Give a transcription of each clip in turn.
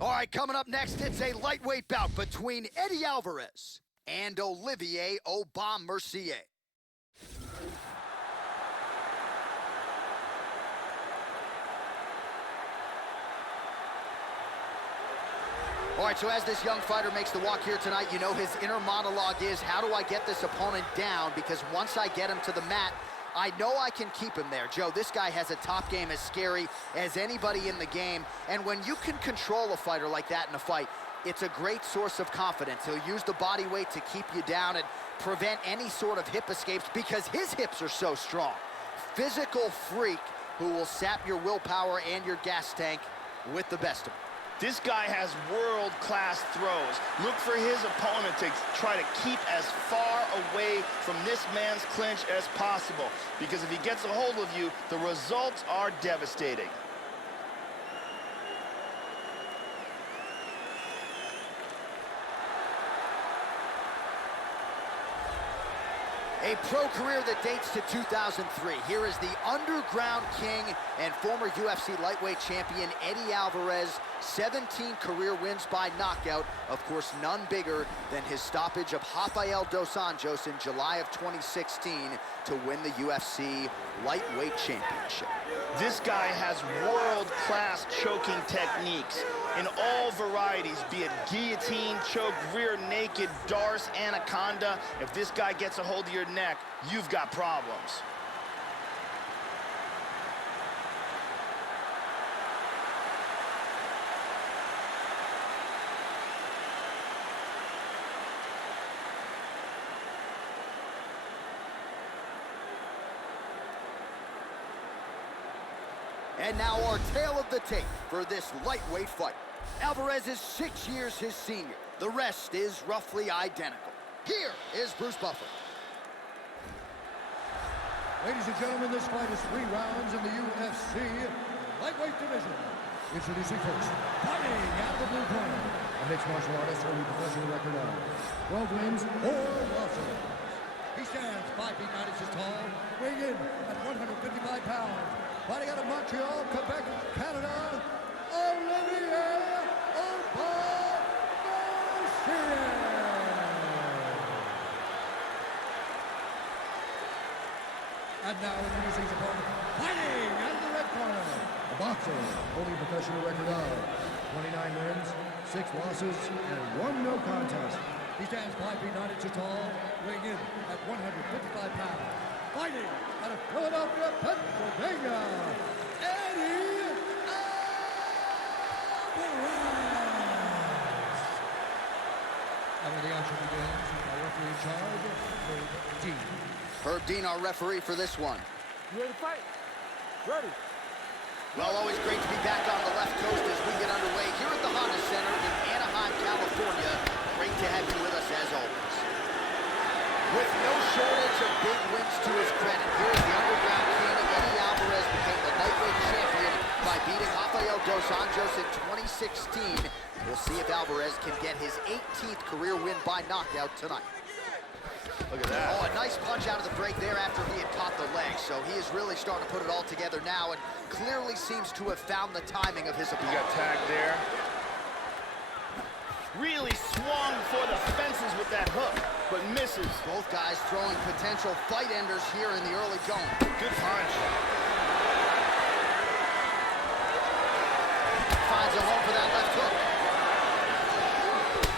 All right, coming up next, it's a lightweight bout between Eddie Alvarez and Olivier Aubin-Mercier. All right, so as this young fighter makes the walk here tonight, you know his inner monologue is, how do I get this opponent down? Because once I get him to the mat, I know I can keep him there. Joe, this guy has a top game as scary as anybody in the game. And when you can control a fighter like that in a fight, it's a great source of confidence. He'll use the body weight to keep you down and prevent any sort of hip escapes because his hips are so strong. Physical freak who will sap your willpower and your gas tank with the best of them. This guy has world-class throws. Look for his opponent to try to keep as far away from this man's clinch as possible, because if he gets a hold of you, the results are devastating. A pro career that dates to 2003. Here is the underground king and former UFC lightweight champion Eddie Alvarez. 17 career wins by knockout. Of course, none bigger than his stoppage of Rafael dos Anjos in July of 2016 to win the UFC lightweight championship. This guy has world-class choking techniques in all varieties, be it guillotine, choke, rear naked, Darce, anaconda. If this guy gets a hold of your neck, you've got problems. And now our tale of the tape for this lightweight fight. Alvarez is 6 years his senior. The rest is roughly identical. Here is Bruce Buffer. Ladies and gentlemen, this fight is 3 rounds in the UFC lightweight division. Introducing first, fighting out of the blue corner, a mixed martial artist holding a professional record of 12 wins, 4 losses. He stands 5 feet 9 inches tall, weighing in at 155 pounds. Fighting out of Montreal, Quebec, Canada, Olivier Aubin-Mercier. And now introducing his opponent, fighting out of the red corner, a boxer holding a professional record of 29 wins, 6 losses, and 1 no contest. He stands 5 feet 9 inches tall, weighing in at 155 pounds. Fighting out of Philadelphia, Pennsylvania, Eddie Alvarez. And when the action begins, our referee in charge, Herb Dean. Herb Dean, our referee for this one. You ready to fight? Ready. Well, always great to be back on the left coast as we get underway here at the Honda Center in Anaheim, California. Great to have you with us as always. With no shortage of big wins to his credit, here's the underground king. Eddie Alvarez became the lightweight champion by beating Rafael dos Anjos in 2016. We'll see if Alvarez can get his 18th career win by knockout tonight. Look at that. Oh, a nice punch out of the break there after he had caught the leg. So he is really starting to put it all together now and clearly seems to have found the timing of his opponent. He got tagged there. Really swung for the fences with that hook, but misses. Both guys throwing potential fight enders here in the early going. Good punch. Finds a home for that left hook.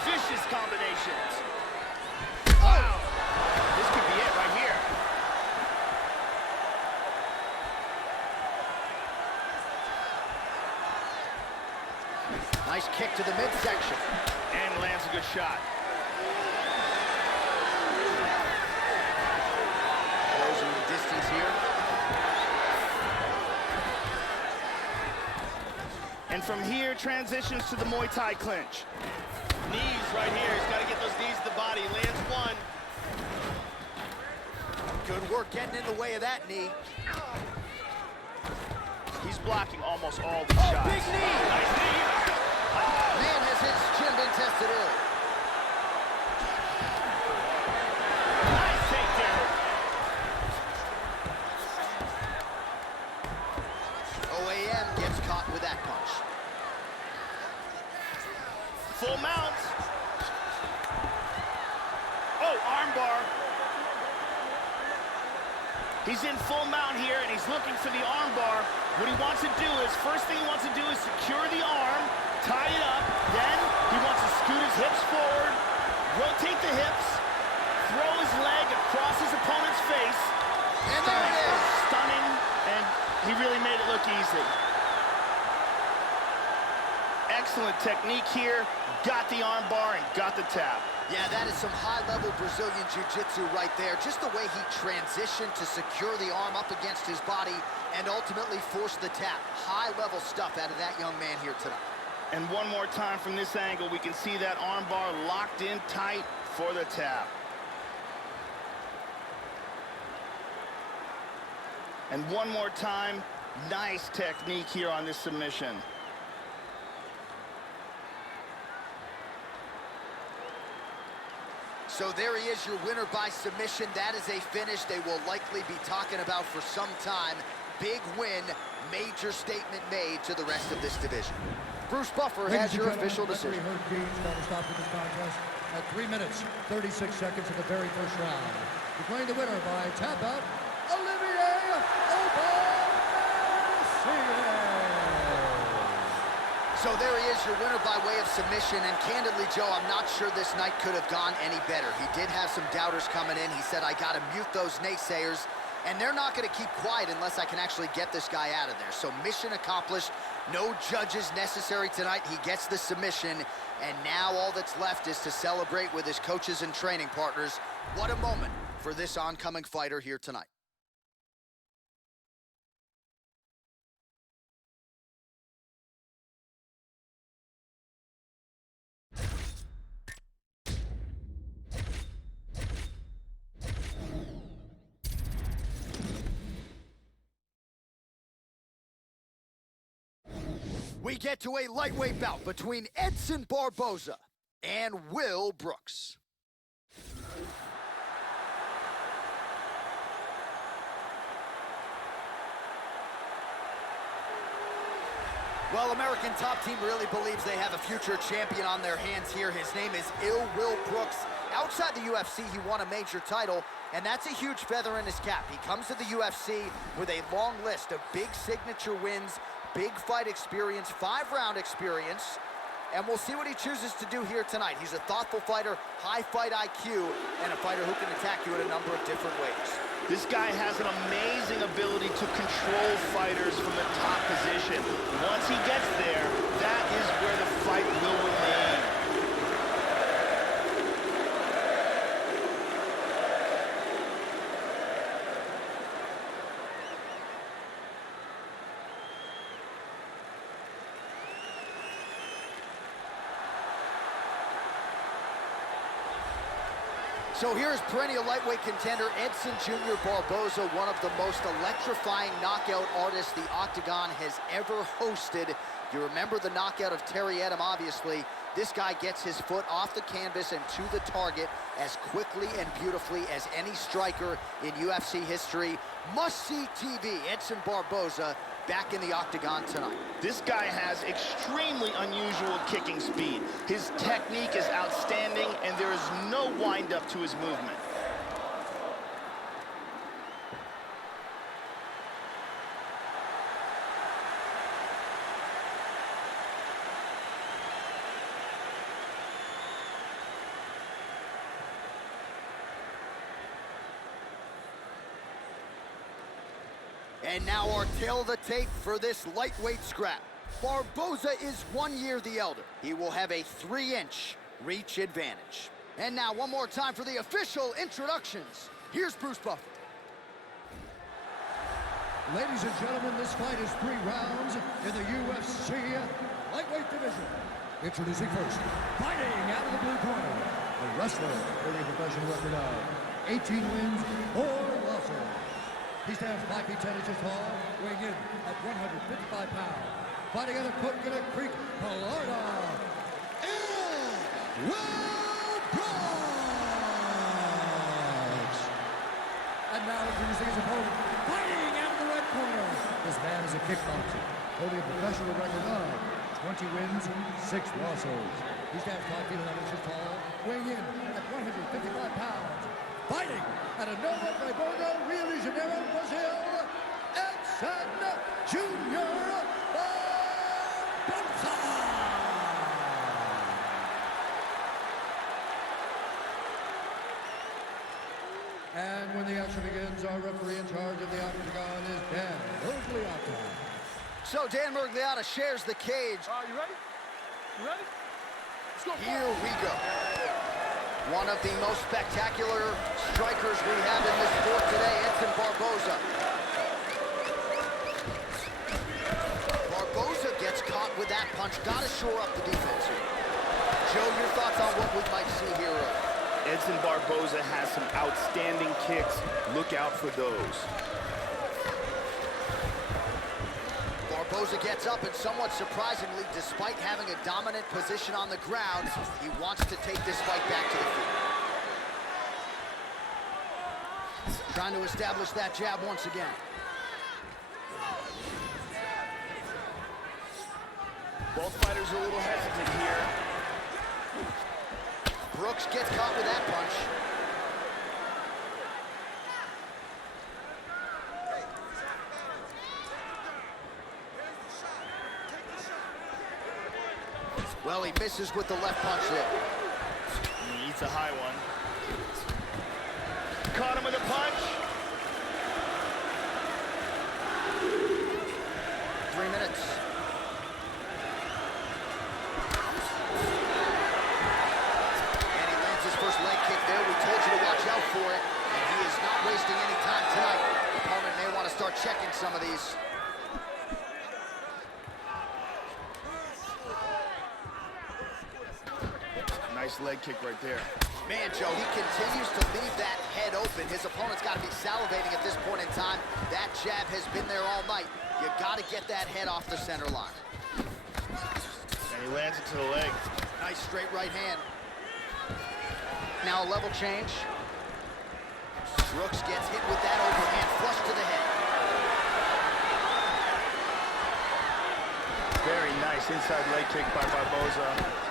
Vicious combinations. Wow. This could be it right here. Nice kick to the midsection. And lands a good shot. Closing the distance here. And from here, transitions to the Muay Thai clinch. Knees right here. He's got to get those knees to the body. Lands one. Good work getting in the way of that knee. He's blocking almost all the shots. Big knee! Nice knee. Man, has his chin been tested early. Nice takedown. OAM gets caught with that punch. He's in full mount here, and he's looking for the arm bar. What he wants to do is, first thing he wants to do is secure the arm, tie it up. Then he wants to scoot his hips forward, rotate the hips, throw his leg across his opponent's face. And there it is. Stunning, and he really made it look easy. Excellent technique here. Got the arm bar and got the tap. Yeah, that is some high-level Brazilian jiu-jitsu right there. Just the way he transitioned to secure the arm up against his body and ultimately force the tap. High-level stuff out of that young man here tonight. And one more time from this angle, we can see that arm bar locked in tight for the tap. And one more time, nice technique here on this submission. So there he is, your winner by submission. That is a finish they will likely be talking about for some time. Big win, major statement made to the rest of this division. Bruce Buffer has your official decision. Stop this contest at 3 minutes, 36 seconds of the very first round. Declaring the winner by tap out, Olivier Aubin-Mercier. So there he is, your winner by way of submission, and candidly, Joe, I'm not sure this night could have gone any better. He did have some doubters coming in. He said, I gotta mute those naysayers, and they're not gonna keep quiet unless I can actually get this guy out of there. So mission accomplished, no judges necessary tonight. He gets the submission, and now all that's left is to celebrate with his coaches and training partners. What a moment for this oncoming fighter here tonight. We get to a lightweight bout between Edson Barboza and Will Brooks. Well, American Top Team really believes they have a future champion on their hands here. His name is Will Brooks. Outside the UFC, he won a major title, and that's a huge feather in his cap. He comes to the UFC with a long list of big signature wins, big fight experience, 5-round experience, and we'll see what he chooses to do here tonight. He's a thoughtful fighter, high fight IQ, and a fighter who can attack you in a number of different ways. This guy has an amazing ability to control fighters from the top position. Once he gets there, that is where the fight will remain. So here's perennial lightweight contender Edson Jr. Barboza, one of the most electrifying knockout artists the Octagon has ever hosted. You remember the knockout of Terry Edom, obviously. This guy gets his foot off the canvas and to the target as quickly and beautifully as any striker in UFC history. Must-see TV, Edson Barboza back in the Octagon tonight. This guy has extremely unusual kicking speed. His technique is outstanding, and there is no wind-up to his movement. And now our tail of the tape for this lightweight scrap. Barboza is 1 year the elder. He will have a 3-inch reach advantage. And now one more time for the official introductions. Here's Bruce Buffer. Ladies and gentlemen, this fight is 3 rounds in the UFC lightweight division. Introducing first, fighting out of the blue corner, a wrestler with a professional record of 18 wins, 4 losses. He stands 5 feet 10 inches tall, weighing in at 155 pounds. Fighting out of Coconut Creek, Florida, Will Brooks. And now introducing his opponent, fighting out of the red corner. This man is a kickboxer, holding a professional record of 20 wins, 6 losses. He stands 5 feet 11 inches tall, weighing in at 155 pounds. Fighting at a Barboza, Rio de Janeiro, charge of the octagon is Dan Miragliotta. So Dan Miragliotta shares the cage. All right, you ready? You ready? Let's go. Here we go. One of the most spectacular strikers we have in this sport today, Edson Barboza. Barboza gets caught with that punch. Got to shore up the defense here. Joe, your thoughts on what we might see here? Edson Barboza has some outstanding kicks. Look out for those. Barboza gets up, and somewhat surprisingly, despite having a dominant position on the ground, he wants to take this fight back to the feet. Trying to establish that jab once again. Both fighters are a little hesitant here. Brooks gets caught with that punch. Well, he misses with the left punch there. He eats a high one. Caught him with a punch. 3 minutes. And he lands his first leg kick there. We told you to watch out for it. And he is not wasting any time tonight. The opponent may want to start checking some of these. Nice leg kick right there. Man, Joe, he continues to leave that head open. His opponent's got to be salivating at this point in time. That jab has been there all night. You got to get that head off the center line. And he lands it to the leg. Nice straight right hand. Now a level change. Brooks gets hit with that overhand flush to the head. Very nice inside leg kick by Barboza.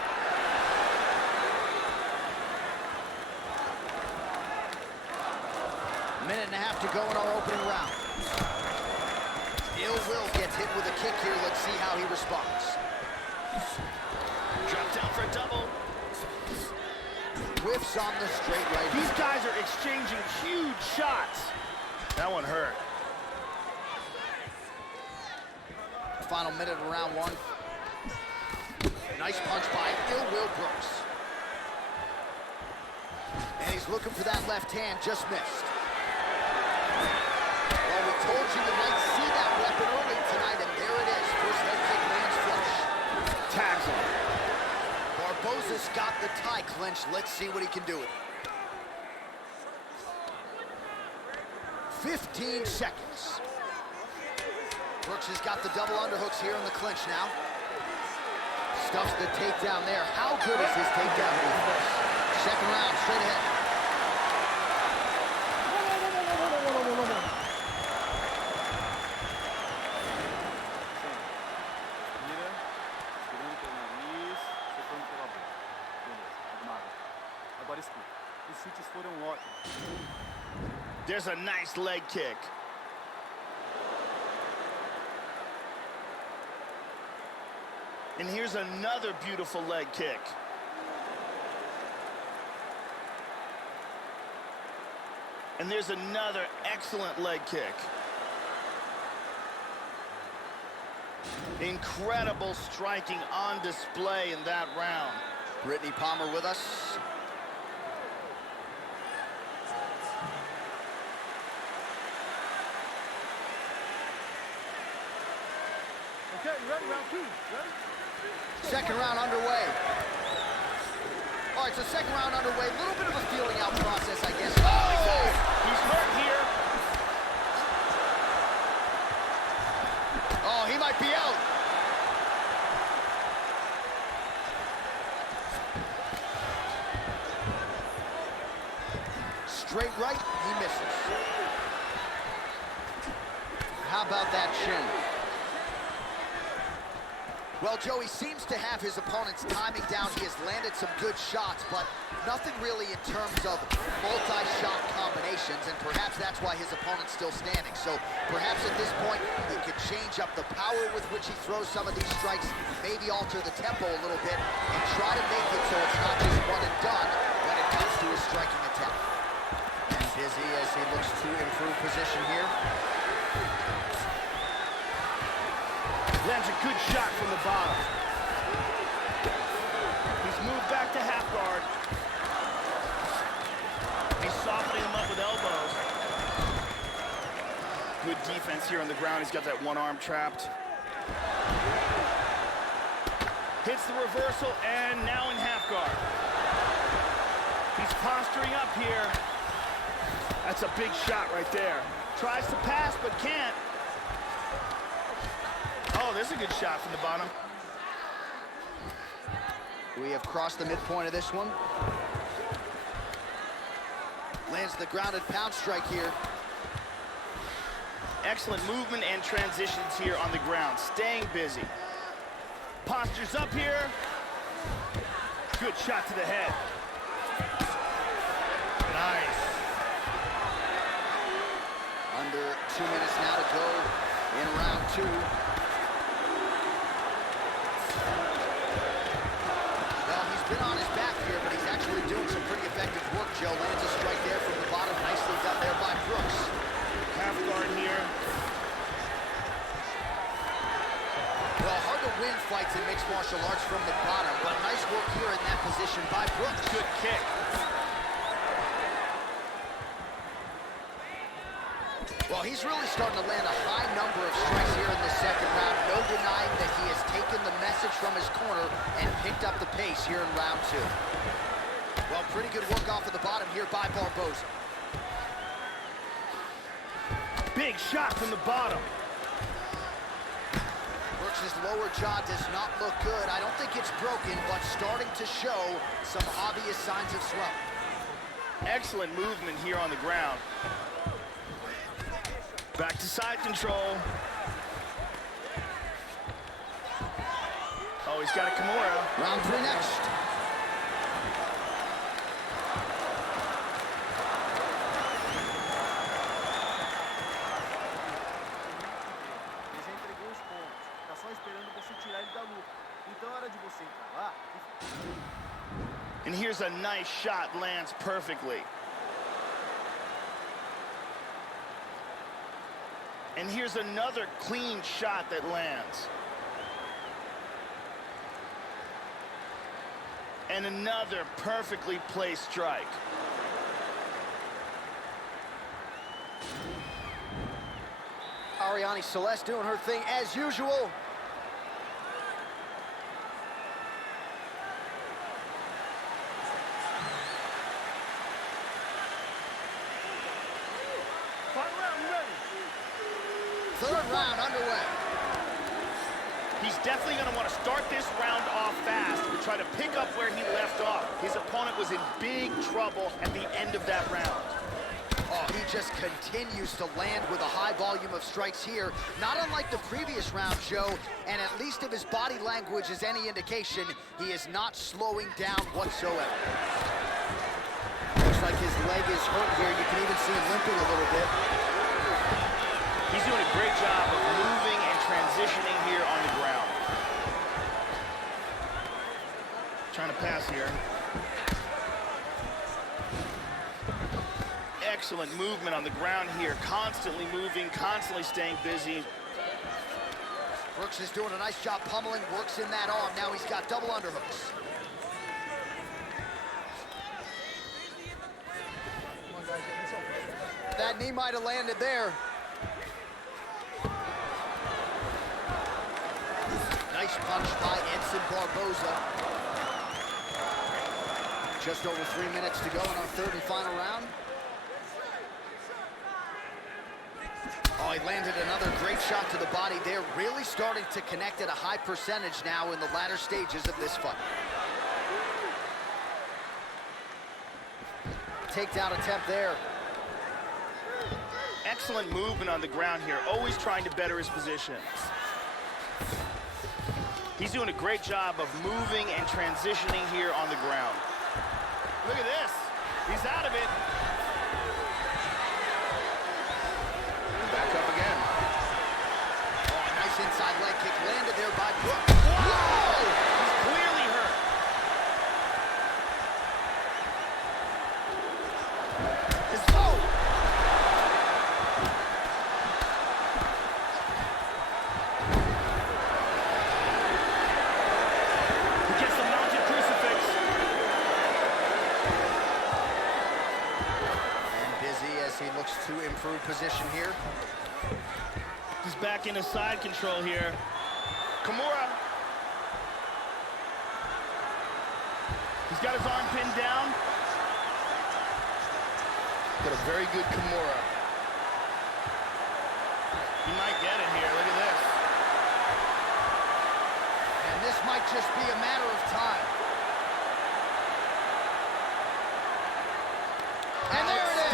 Minute and a half to go in our opening round. Ill Will gets hit with a kick here. Let's see how he responds. Drop down for a double. Whiffs on the straight right. These guys are exchanging huge shots. That one hurt. Final minute of round one. Nice punch by Ill Will Brooks. And he's looking for that left hand, just missed. Well, we told you you might see that weapon early tonight, and there it is. First leg kick lands flush. Tags him. Barboza's got the tie clenched. Let's see what he can do with it. 15 seconds. Brooks has got the double underhooks here in the clinch now. Stuffs the takedown there. How good is his takedown defense? Second round, straight ahead. There's a nice leg kick. And here's another beautiful leg kick. And there's another excellent leg kick. Incredible striking on display in that round. Brittany Palmer with us. Okay, you ready? Round two. Ready? Second round underway. All right, so second round underway. A little bit of a feeling out process, I guess. Oh! He's hurt here. Oh, he might be out. Straight right, he misses. How about that shin? Well, Joey seems to have his opponent's timing down. He has landed some good shots, but nothing really in terms of multi-shot combinations, and perhaps that's why his opponent's still standing. So perhaps at this point, he could change up the power with which he throws some of these strikes, maybe alter the tempo a little bit, and try to make it so it's not just one and done when it comes to his striking attack. And his as he looks to improve position here. Lands a good shot from the bottom. He's moved back to half guard. He's softening him up with elbows. Good defense here on the ground. He's got that one arm trapped. Hits the reversal, and now in half guard. He's posturing up here. That's a big shot right there. Tries to pass, but can't. Oh, there's a good shot from the bottom. We have crossed the midpoint of this one. Lands the grounded pound strike here. Excellent movement and transitions here on the ground. Staying busy. Postures up here. Good shot to the head. Nice. Under 2 minutes now to go in round 2. Well, he's been on his back here, but he's actually doing some pretty effective work, Joe. Lands a strike there from the bottom. Nicely done there by Brooks. Half guard here. Well, hard to win fights in mixed martial arts from the bottom, but nice work here in that position by Brooks. Good kick. Well, he's really starting to land a high number of strikes here in the second round. No denying that he has taken the message from his corner and picked up the pace here in round 2. Well, pretty good work off of the bottom here by Barboza. Big shot from the bottom. Brooks' lower jaw does not look good. I don't think it's broken, but starting to show some obvious signs of swelling. Excellent movement here on the ground. Back to side control. Oh, he's got a Kimura. Round 3 next. And here's a nice shot, lands perfectly. And here's another clean shot that lands. And another perfectly placed strike. Ariane Celeste doing her thing as usual. Third round underway. He's definitely going to want to start this round off fast and try to pick up where he left off. His opponent was in big trouble at the end of that round. Oh, he just continues to land with a high volume of strikes here. Not unlike the previous round, Joe, and at least if his body language is any indication, he is not slowing down whatsoever. Looks like his leg is hurt here. You can even see him limping a little bit. He's doing a great job of moving and transitioning here on the ground. Trying to pass here. Excellent movement on the ground here. Constantly moving, constantly staying busy. Brooks is doing a nice job pummeling, works in that arm. Now he's got double underhooks. That knee might have landed there. Nice punch by Edson Barboza. Just over 3 minutes to go in our third and final round. Oh, he landed another great shot to the body there. Really starting to connect at a high percentage now in the latter stages of this fight. Takedown attempt there. Excellent movement on the ground here. Always trying to better his position. He's doing a great job of moving and transitioning here on the ground. Look at this. He's out of it. Back up again. Oh, nice inside leg kick landed there by Brooks. Whoa! He's clearly hurt. back into side control here. Kimura. He's got his arm pinned down. Got a very good Kimura. He might get it here. Look at this. And this might just be a matter of time. And there it is.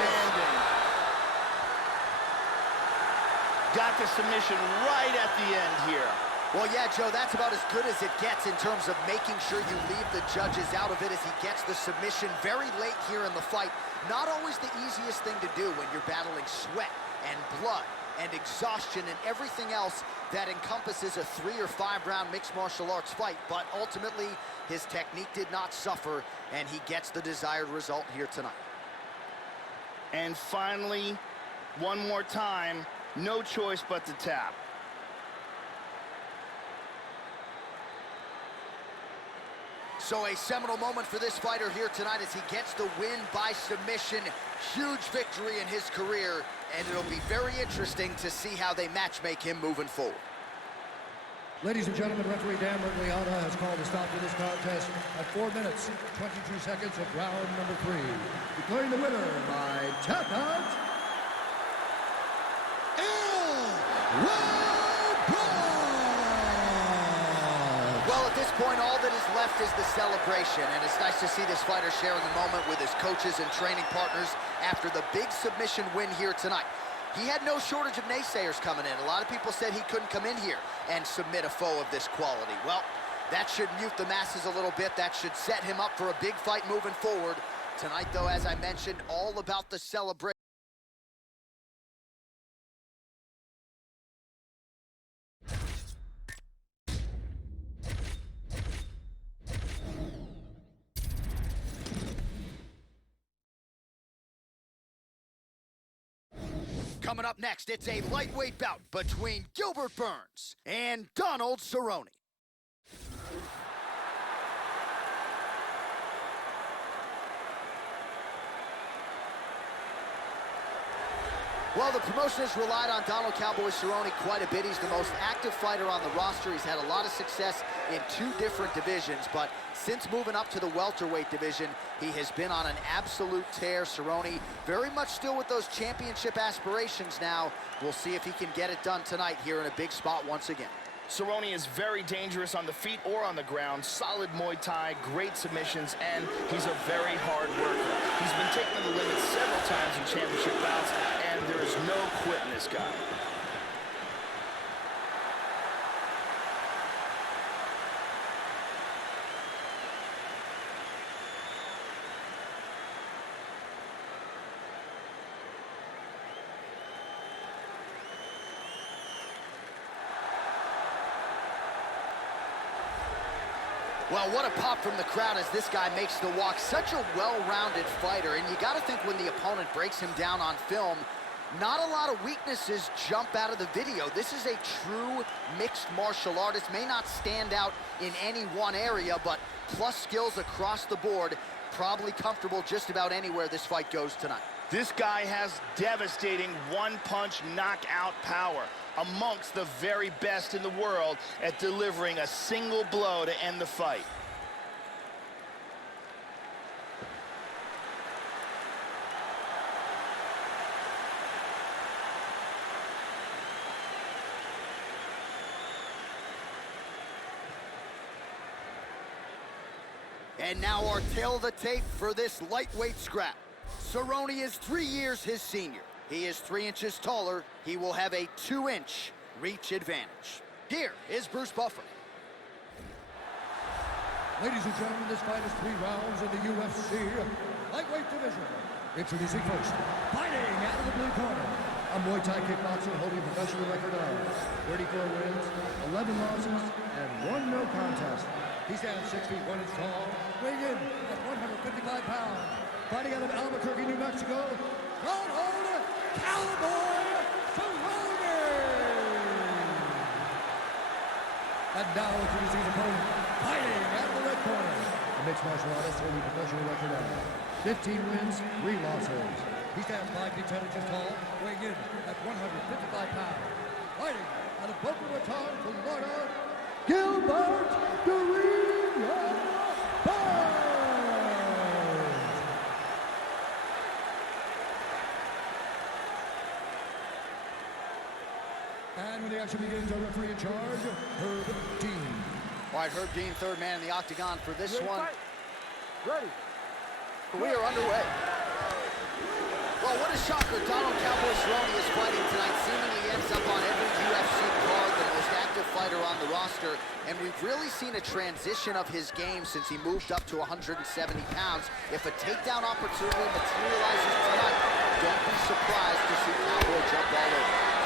Got the submission right at the end here. Well, yeah, Joe, that's about as good as it gets in terms of making sure you leave the judges out of it as he gets the submission very late here in the fight. Not always the easiest thing to do when you're battling sweat and blood and exhaustion and everything else that encompasses a 3- or 5-round mixed martial arts fight. But ultimately, his technique did not suffer, and he gets the desired result here tonight. And finally, one more time, no choice but to tap. So a seminal moment for this fighter here tonight as he gets the win by submission. Huge victory in his career, and it'll be very interesting to see how they matchmake him moving forward. Ladies and gentlemen, referee Dan Mergliana has called a stop to this contest at 4 minutes, 22 seconds of round number 3. Declaring the winner by tap out, Well, at this point, all that is left is the celebration, and it's nice to see this fighter sharing a moment with his coaches and training partners after the big submission win here tonight. He had no shortage of naysayers coming in. A lot of people said he couldn't come in here and submit a foe of this quality. Well, that should mute the masses a little bit. That should set him up for a big fight moving forward. Tonight, though, as I mentioned, all about the celebration. Coming up next, it's a lightweight bout between Gilbert Burns and Donald Cerrone. Well, the promotion has relied on Donald Cowboy Cerrone quite a bit. He's the most active fighter on the roster. He's had a lot of success in 2 different divisions, but since moving up to the welterweight division, he has been on an absolute tear. Cerrone very much still with those championship aspirations now. We'll see if he can get it done tonight here in a big spot once again. Cerrone is very dangerous on the feet or on the ground. Solid Muay Thai, great submissions, and he's a very hard worker. He's been taken to the limit several times in championship bouts, and there is no quitting this guy. Well, what a pop from the crowd as this guy makes the walk. Such a well-rounded fighter, and you got to think when the opponent breaks him down on film, not a lot of weaknesses jump out of the video. This is a true mixed martial artist. May not stand out in any one area, but plus skills across the board. Probably comfortable just about anywhere this fight goes tonight. This guy has devastating one-punch knockout power, amongst the very best in the world at delivering a single blow to end the fight. And now our tail of the tape for this lightweight scrap. Cerrone is 3 years his senior. He is 3 inches taller. He will have a 2-inch reach advantage. Here is Bruce Buffer. Ladies and gentlemen, this fight is 3 rounds in the UFC lightweight division. Introducing first, fighting out of the blue corner, a Muay Thai kickboxer holding a professional record of 34 wins, 11 losses, and 1 no contest. He stands 6 feet 1 inch tall, weighing in at 155 pounds. Fighting out of Albuquerque, New Mexico, Stronghold Cowboy Cerrone! And now introducing his opponent, fighting out of the red corner, a mixed martial artist holding a professional record of 15 wins, 3 losses. He stands 5 feet 10 inches tall, weighing in at 155 pounds. Fighting And when the action begins, our referee in charge, Herb Dean. All right, Herb Dean, third man in the octagon for this one. Ready. We are underway. Well, what a shocker. Donald Cowboy Cerrone is fighting tonight. Seemingly ends up on every UFC card, the most active fighter on the roster. And we've really seen a transition of his game since he moved up to 170 pounds. If a takedown opportunity materializes tonight, don't be surprised to see Cowboy jump all over.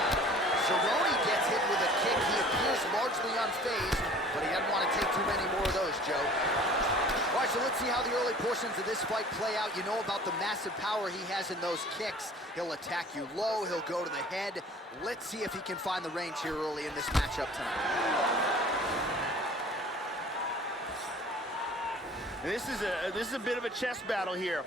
Cerrone gets hit with a kick. He appears largely unfazed, but he doesn't want to take too many more of those, Joe. All right, so let's see how the early portions of this fight play out. You know about the massive power he has in those kicks. He'll attack you low, he'll go to the head. Let's see if he can find the range here early in this matchup tonight. This is a bit of a chess battle here.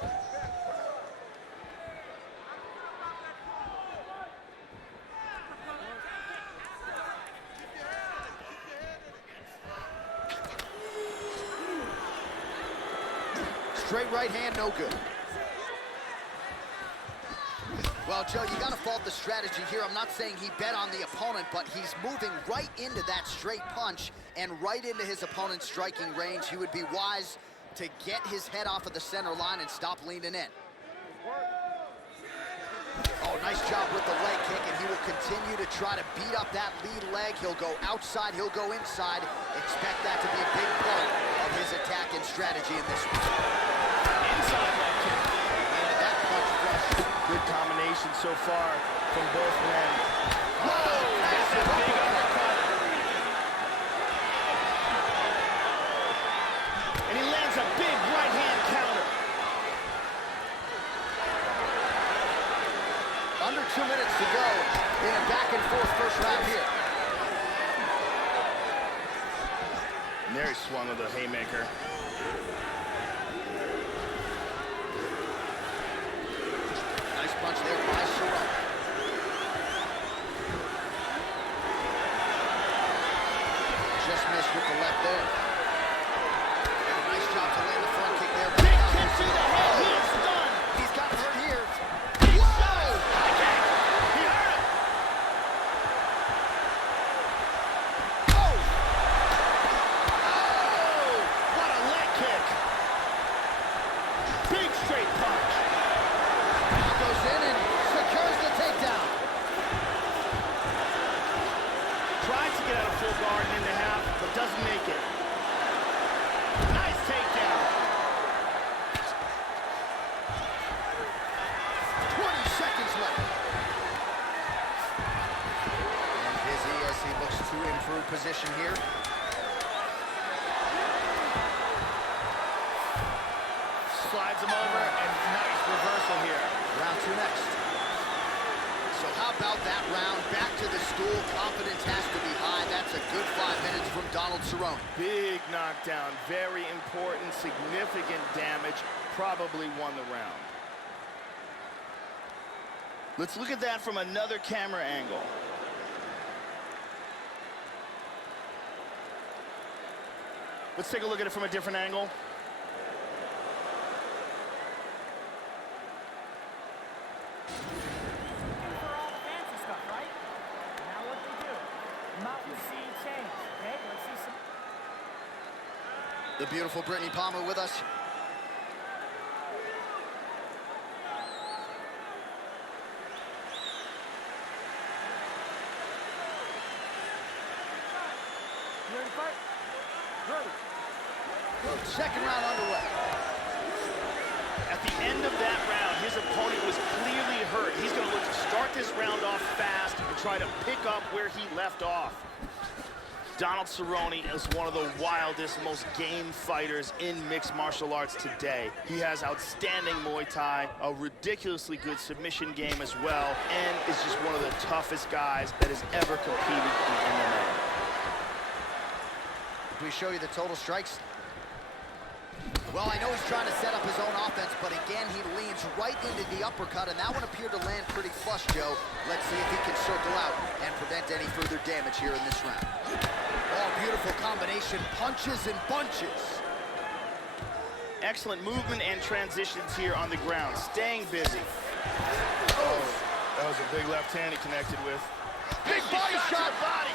Straight right hand, no good. Well, Joe, you gotta fault the strategy here. I'm not saying he bet on the opponent, but he's moving right into that straight punch and right into his opponent's striking range. He would be wise to get his head off of the center line and stop leaning in. Oh, nice job with the leg kick, and he will continue to try to beat up that lead leg. He'll go outside, he'll go inside. Expect that to be a big part of his attack and strategy in this one. Inside leg kick. Into that punch flush. Good combination so far from both men. Whoa! That's a big uppercut. And he lands a big right hand counter. Under 2 minutes to go in a back and forth first round here. And there he swung with a haymaker. Nice punch there by Cerrone. Just missed with the left there. And a nice job to land the front kick there. Big kick to the head. He is done. He's got hurt here. Whoa! He hurt him. Oh! Oh! What a leg kick. Big straight punch. Now goes in and secures the takedown. Tried to get out of full guard in the half, but doesn't make it. Nice takedown. 20 seconds left. And busy as he looks to improve position here. Slides him over, and nice reversal here. Round 2 next. So how about that round? Back to the stool. Confidence has to be high. That's a good 5 minutes from Donald Cerrone. Big knockdown, very important, significant damage, probably won the round. Let's look at that from another camera angle. Let's take a look at it from a different angle. For all the fancy stuff, right? Now what they do? Mountain sea change. Okay, let's see some. The beautiful Brittany Palmer with us. You ready to fight? Ready. Second round underway. At the end of that round, his opponent was clearly hurt. He's going to look to start this round off fast and try to pick up where he left off. Donald Cerrone is one of the wildest, most game fighters in mixed martial arts today. He has outstanding Muay Thai, a ridiculously good submission game as well, and is just one of the toughest guys that has ever competed in MMA. Do we show you the total strikes? Well, I know he's trying to set up his own offense, but again, he leans right into the uppercut, and that one appeared to land pretty flush, Joe. Let's see if he can circle out and prevent any further damage here in this round. Oh, beautiful combination, punches and bunches. Excellent movement and transitions here on the ground, staying busy. Oh, that was a big left hand he connected with. Big body shot. Body.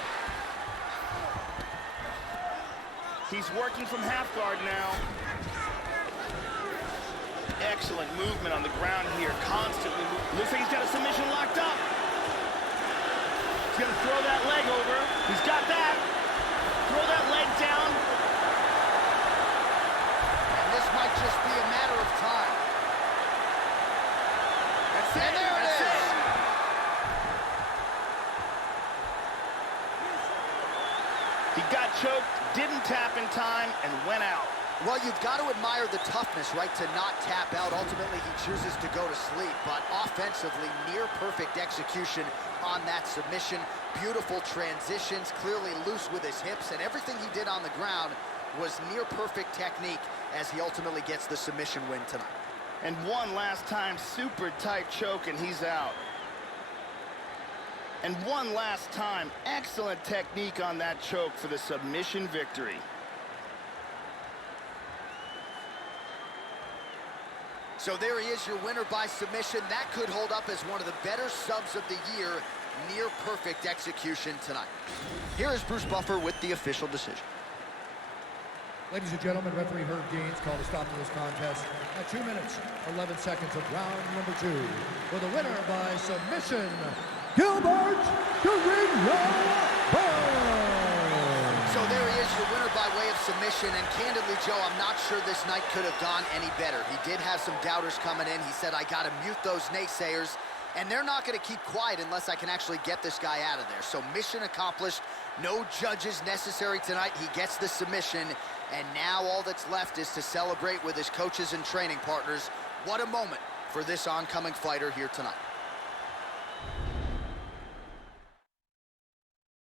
He's working from half guard now. Excellent movement on the ground here, constantly moving. Looks like he's got a submission locked up. He's gonna throw that leg over. He's got that. Throw that leg down. And this might just be a matter of time. That's it. And there it is. He got choked, didn't tap in time, and went out. Well, you've got to admire the toughness, right, to not tap out. Ultimately, he chooses to go to sleep, but offensively, near-perfect execution on that submission. Beautiful transitions, clearly loose with his hips, and everything he did on the ground was near-perfect technique as he ultimately gets the submission win tonight. And one last time, super tight choke, and he's out. And one last time, excellent technique on that choke for the submission victory. So there he is, your winner by submission. That could hold up as one of the better subs of the year. Near perfect execution tonight. Here is Bruce Buffer with the official decision. Ladies and gentlemen, referee Herb Gaines called a stop to this contest at 2 minutes, 11 seconds of round number 2. For the winner by submission, Gilbert, the ring So there he is, your winner by way of submission, and candidly, Joe, I'm not sure this night could have gone any better. He did have some doubters coming in. He said, I got to mute those naysayers, and they're not going to keep quiet unless I can actually get this guy out of there. So mission accomplished. No judges necessary tonight. He gets the submission, and now all that's left is to celebrate with his coaches and training partners. What a moment for this oncoming fighter here tonight.